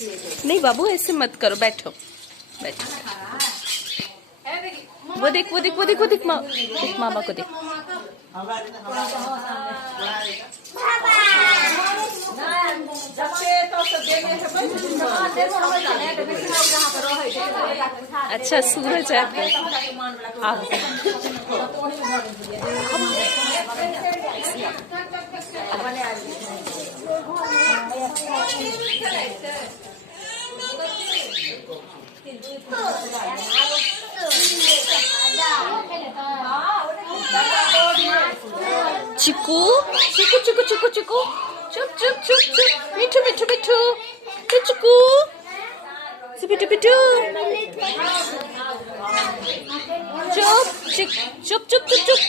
नहीं बाबू ऐसे मत करो, बैठो बैठो। वो देख वो देख वो देख वो देख मामा को देख। अच्छा सूरज है। चिकू चिकू चिकू चिकू चिकू चुप चुप चुप चुप मिठू मिठू मिठू चिकू पिटू पिटू चुप चुप चुप चुप चुप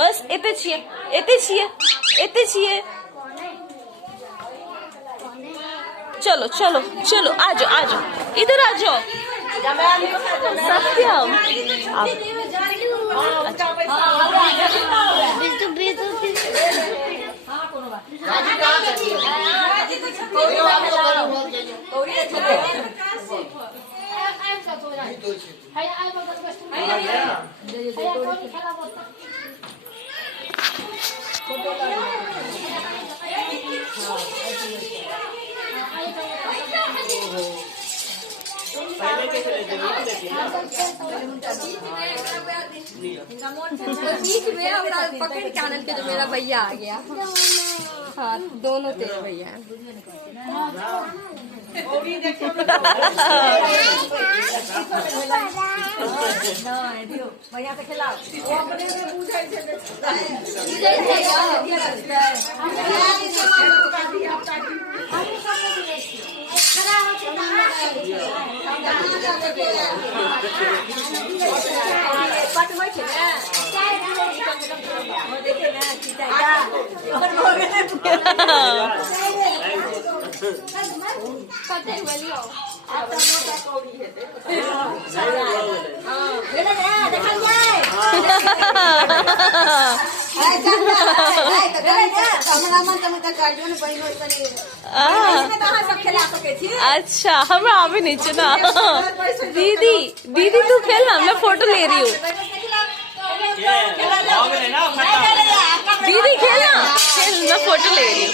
बस एते छिए एते छिए एते छिए। चलो चलो चलो आ जाओ इधर आ जाओ सत्यम। बीच में हमरा पकड़ के आनंद के जो मेरा भैया आ गया। हाँ दोनों तेरे भैया भैया से खिलाओ अच्छा हमरा आवे नहीं चना। दीदी दीदी तू खेलना, मैं फोटो ले रही हूँ। दीदी खेलना खेल, मैं फोटो ले रही हूँ।